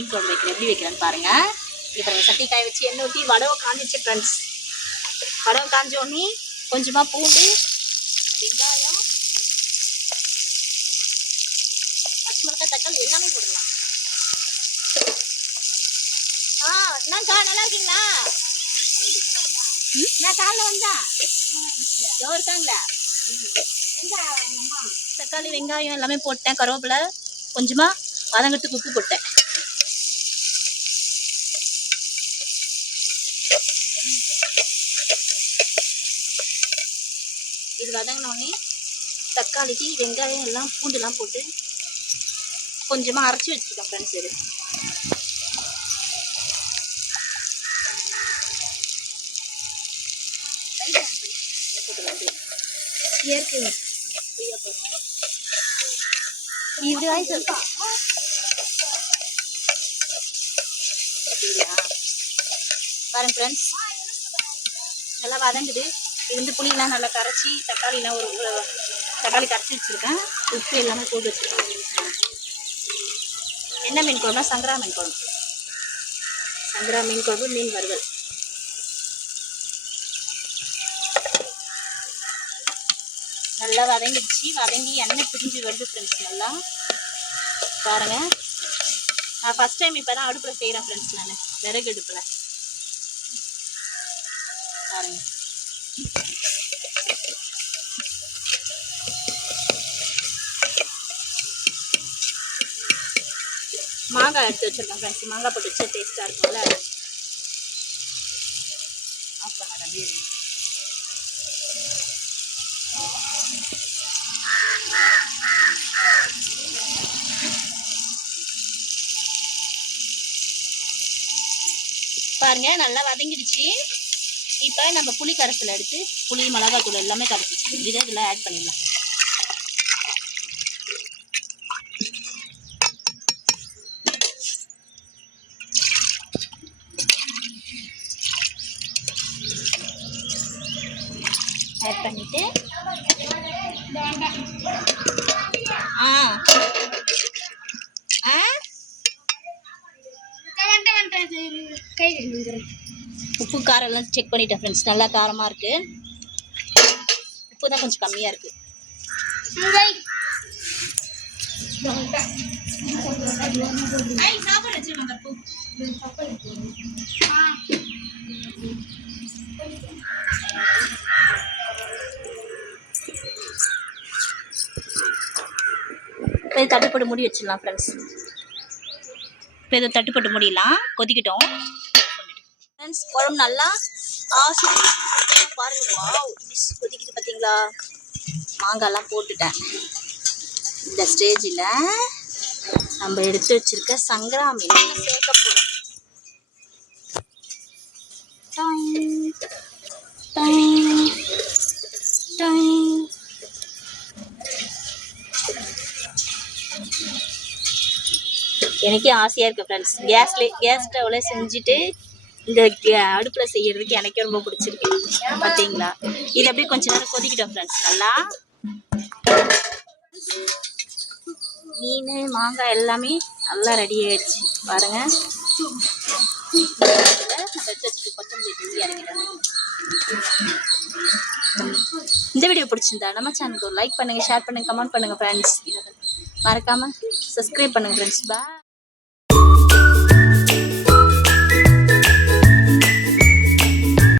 மீன் குழம்பு வைக்கிறேன். எப்படி வைக்கிறேன்னு பாருங்க. இப்போ சட்டி காய வச்சு எண்ணெய் ஊற்றி வடவை காஞ்சிச்சு ஃப்ரெண்ட்ஸ். வடவை காஞ்சோடனே கொஞ்சமாக பூண்டு, வெங்காயம், பச்சை மிளகாய், தக்காளி எல்லாமே போடலாம். என்னக்கா நல்லா இருக்கீங்களா? நான் காலைல வந்தா இருக்காங்களா? தக்காளி வெங்காயம் எல்லாமே போட்டேன். கருவேப்பிலை கொஞ்சமா வதங்கத்துக்கு உப்பு போட்டேன். இது வதங்கினோடனே தக்காளிக்கு வெங்காயம் எல்லாம் பூண்டுலாம் போட்டு கொஞ்சமா அரைச்சி வச்சுருக்கேன் ஃப்ரெண்ட்ஸ். இது இப்படி வாய்ஸ் இருக்கா பாருங்க ஃப்ரெண்ட்ஸ். நல்லா வதங்குது. இது வந்து புளியெல்லாம் நல்லா கரைச்சி தக்காளிலாம் ஒரு தக்காளி கரைச்சி வச்சுருக்கேன். உப்பு எல்லாமே போட்டு வச்சுருக்கேன். என்ன மீன் குழம்புனா சங்கரா மீன் குழம்பு. சங்கரா மீன் குழம்பு, மீன் வறுவல். நல்லா வதங்கிடுச்சு. வதங்கி எண்ணெய் பிரிஞ்சு வருது ஃப்ரெண்ட்ஸ். நல்லா பாருங்க. நான் ஃபர்ஸ்ட் டைம் இப்போ தான் அடுப்பில் செய்கிறேன் ஃப்ரெண்ட்ஸ். நான் விறகு அடுப்பில் பாருங்க. மாங்காய் எடுத்து வச்சுருக்கேன் ஃப்ரெண்ட்ஸ். மாங்காய் போட்டு வச்சா டேஸ்ட்டாக இருக்கும்ல. ஆஃப் பண்ண அப்படியே பாருங்க. நல்லா வதங்கிடுச்சு. இப்போ நம்ம புளி கரைசல் எடுத்து புளி மிளகாய் தூள் எல்லாமே கரைச்சி இதில் ஆட் பண்ணிடலாம். ஆட் பண்ணிட்டு உப்பு காரம் எல்லாம் செக் பண்ணிட்டேன் ஃப்ரெண்ட்ஸ். நல்லா காரமாக இருக்கு. உப்பு தான் கொஞ்சம் கம்மியாக இருக்கு. தட்டுப்பட்டு மூடி வச்சிடலாம் ஃப்ரெண்ட்ஸ். இப்போ இதை தட்டுப்பட்டு முடியலாம். கொதிக்கிட்டோம் ஃப்ரெண்ட்ஸ். குழம்பு நல்லா பாருங்க. வாவ், கொதிக்கிட்டு பார்த்தீங்களா? மாங்காய்லாம் போட்டுட்டேன். இந்த ஸ்டேஜில் நம்ம எடுத்து வச்சிருக்க சங்கரா மீன் சேர்க்க போகிறோம். எனக்கே ஆசையாக இருக்குது ஃப்ரெண்ட்ஸ். கேஸ் ஸ்டவ்வில் செஞ்சுட்டு இந்த அடுப்பில் செய்கிறதுக்கு எனக்கே ரொம்ப பிடிச்சிருக்கு. பார்த்தீங்களா? இது அப்படியே கொஞ்ச நேரம் கொதிக்கிட்டோம் ஃப்ரெண்ட்ஸ். நல்லா மீன் மாங்காய் எல்லாமே நல்லா ரெடி ஆகிடுச்சு பாருங்கள். நம்ம எடுத்து வச்சுட்டு கொத்தமல்லி தூவி இறங்கிட்டோம். இந்த வீடியோ பிடிச்சிருந்தா நம்ம சேனலுக்கு ஒரு லைக் பண்ணுங்கள், ஷேர் பண்ணுங்கள், கமெண்ட் பண்ணுங்கள் ஃப்ரெண்ட்ஸ். மறக்காமல் சப்ஸ்கிரைப் பண்ணுங்கள் ஃப்ரெண்ட்ஸ். பாய்.